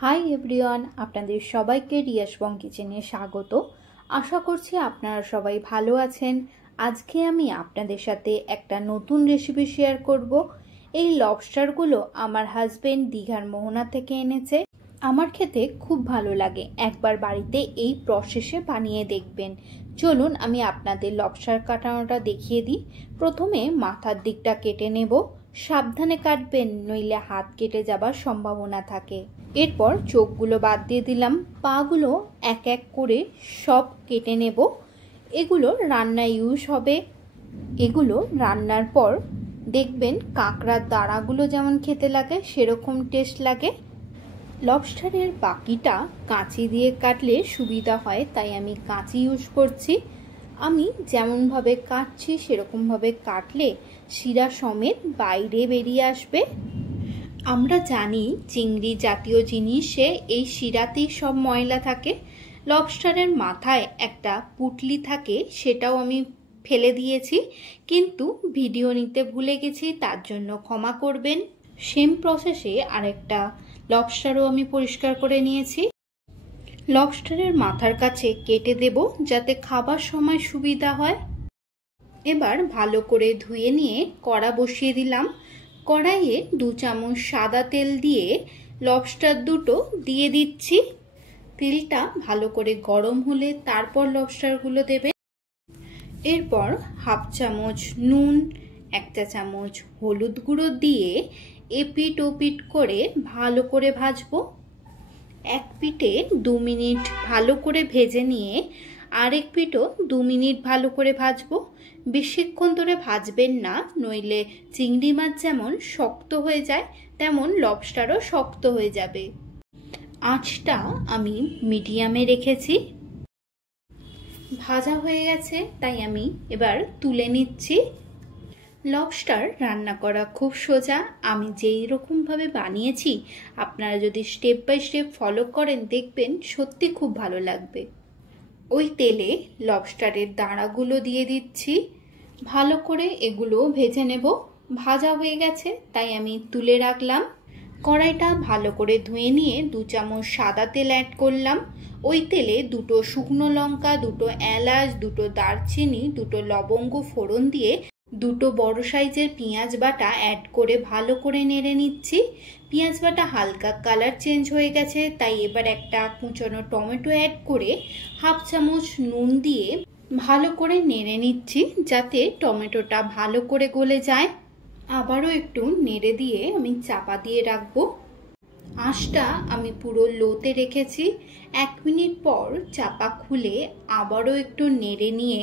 Hi everyone, আপনাদের সবাইকে রিয়াস বং কিচেনে স্বাগত। আশা করছি আপনারা সবাই ভালো আছেন। আজকে আমি আপনাদের সাথে একটা নতুন রেসিপি শেয়ার করব। এই লবস্টারগুলো আমার হাজবেন্ড দীঘার মোহনা থেকে এনেছে। আমার খেতে খুব ভালো লাগে, একবার বাড়িতে এই প্রসেসে বানিয়ে দেখবেন। চলুন আমি আপনাদের লবস্টার কাটানোটা দেখিয়ে দিই। প্রথমে মাথার দিকটা কেটে নেব। সাবধানে কাটবেন, নইলে হাত কেটে যাবার সম্ভাবনা থাকে। এরপর চোখগুলো বাদ দিয়ে দিলাম। পাগুলো এক এক করে সব কেটে নেব। এগুলো রান্নায় ইউজ হবে। এগুলো রান্নার পর দেখবেন কাঁকড়ার দাঁড়াগুলো যেমন খেতে লাগে সেরকম টেস্ট লাগে। লবস্টারের বাকিটা কাঁচি দিয়ে কাটলে সুবিধা হয়, তাই আমি কাঁচি ইউজ করছি। আমি যেমনভাবে কাটছি সেরকমভাবে কাটলে শিরা সমেত বাইরে বেরিয়ে আসবে। আমরা জানি চিংড়ি জাতীয় জিনিসে এই শিরাতেই সব ময়লা থাকে। লবস্টারের মাথায় একটা পুঁটলি থাকে, সেটাও আমি ফেলে দিয়েছি, কিন্তু ভিডিও নিতে ভুলে গেছি, তার জন্য ক্ষমা করবেন। সেম প্রসেসে আরেকটা লবস্টারও আমি পরিষ্কার করে নিয়েছি। লবস্টারের মাথার কাছে কেটে দেব যাতে খাবার সময় সুবিধা হয়। এবার ভালো করে ধুয়ে নিয়ে কড়া বসিয়ে দিলাম। কড়াইয়ে 2 চামচ সাদা তেল দিয়ে লবস্টার দুটো দিয়ে দিচ্ছি। তেলটা ভালো করে গরম হলে তারপর লবস্টারগুলো দেবে। এরপর হাফ চামচ নুন, 1 চা চামচ হলুদ গুঁড়ো দিয়ে এপিট ওপিট করে ভালো করে ভাজবো। এক পিঠে 2 মিনিট ভালো করে ভেজে নিয়ে আরেক পিঠও 2 মিনিট ভালো করে ভাজবো। বেশিক্ষণ ধরে ভাজবেন না, নইলে চিংড়ি মাছ যেমন শক্ত হয়ে যায় তেমন লবস্টারও শক্ত হয়ে যাবে। আঁচটা আমি মিডিয়ামে রেখেছি। ভাজা হয়ে গেছে, তাই আমি এবার তুলে নিচ্ছি। লবস্টার রান্না করা খুব সোজা। আমি যেই রকমভাবে বানিয়েছি আপনারা যদি স্টেপ বাই স্টেপ ফলো করেন দেখবেন সত্যি খুব ভালো লাগবে। ওই তেলে লবস্টারের দাঁড়াগুলো দিয়ে দিচ্ছি। ভালো করে এগুলো ভেজে নেব। ভাজা হয়ে গেছে, তাই আমি তুলে রাখলাম। কড়াইটা ভালো করে ধুয়ে নিয়ে 2 চামচ সাদা তেল অ্যাড করলাম। ওই তেলে 2টো শুকনো লঙ্কা, 2টো এলাচ, 2টো দারচিনি, 2টো লবঙ্গ ফোড়ন দিয়ে 2টো বড় সাইজের পেঁয়াজ বাটা অ্যাড করে ভালো করে নেড়ে নিচ্ছি। পেঁয়াজ বাটা হালকা কালার চেঞ্জ হয়ে গেছে, তাই এবার একটা কুচনো টমেটো অ্যাড করে হাফ চামচ নুন দিয়ে ভালো করে নেড়ে নিচ্ছি যাতে টমেটোটা ভালো করে গলে যায়। আবারও একটু নেড়ে দিয়ে আমি চাপা দিয়ে রাখবো। আঁচটা আমি পুরো লোতে রেখেছি। 1 মিনিট পর চাপা খুলে আবারও একটু নেড়ে নিয়ে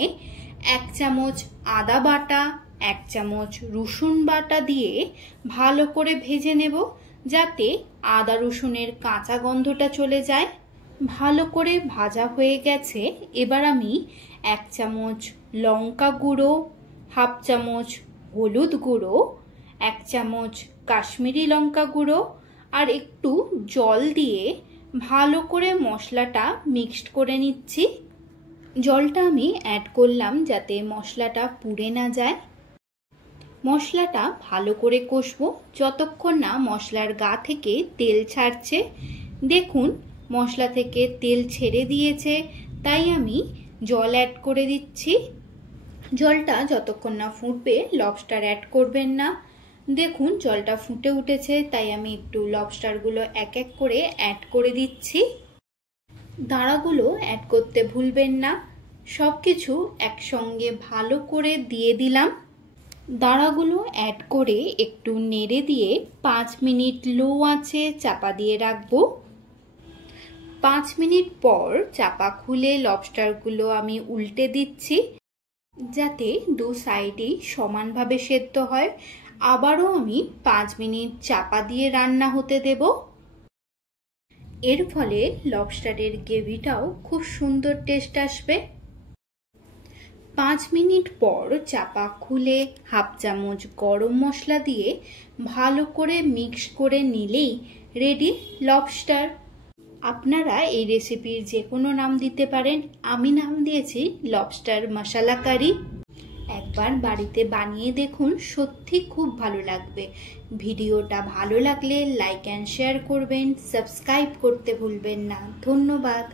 1 চামচ আদা বাটা, 1 চামচ রসুন বাটা দিয়ে ভালো করে ভেজে নেব যাতে আদা রসুনের কাঁচা গন্ধটা চলে যায়। ভালো করে ভাজা হয়ে গেছে। এবার আমি 1 চামচ লঙ্কা গুঁড়ো, হাফ চামচ হলুদ গুঁড়ো, 1 চামচ কাশ্মীরি লঙ্কা গুঁড়ো আর একটু জল দিয়ে ভালো করে মশলাটা মিক্সড করে নিচ্ছি। জলটা আমি অ্যাড করলাম যাতে মশলাটা পুড়ে না যায়। মশলাটা ভালো করে কষবো যতক্ষণ না মশলার গা থেকে তেল ছাড়ছে। দেখুন মশলা থেকে তেল ছেড়ে দিয়েছে, তাই আমি জল অ্যাড করে দিচ্ছি। জলটা যতক্ষণ না ফুটবে লবস্টার অ্যাড করবেন না। দেখুন জলটা ফুটে উঠেছে, তাই আমি একটু লবস্টারগুলো এক এক করে অ্যাড করে দিচ্ছি। দাঁড়াগুলো অ্যাড করতে ভুলবেন না। সব কিছু একসঙ্গে ভালো করে দিয়ে দিলাম। দাঁড়াগুলো অ্যাড করে একটু নেড়ে দিয়ে 5 মিনিট লো আঁচে চাপা দিয়ে রাখবো। 5 মিনিট পর চাপা খুলে লবস্টারগুলো আমি উল্টে দিচ্ছি যাতে 2 সাইডেই সমানভাবে সেদ্ধ হয়। আবারও আমি 5 মিনিট চাপা দিয়ে রান্না হতে দেব। এর ফলে লবস্টারের গ্রেভিটাও খুব সুন্দর টেস্ট আসবে। 5 মিনিট পর চাপা খুলে হাফ চামচ গরম মশলা দিয়ে ভালো করে মিক্স করে নিলেই রেডি লবস্টার। আপনারা এই রেসিপির যে কোনো নাম দিতে পারেন। আমি নাম দিয়েছি লবস্টার মশলা কারি। একবার বাড়িতে বানিয়ে দেখুন, সত্যি খুব ভালো লাগবে। ভিডিওটা ভালো লাগলে লাইক অ্যান্ড শেয়ার করবেন, সাবস্ক্রাইব করতে ভুলবেন না। ধন্যবাদ।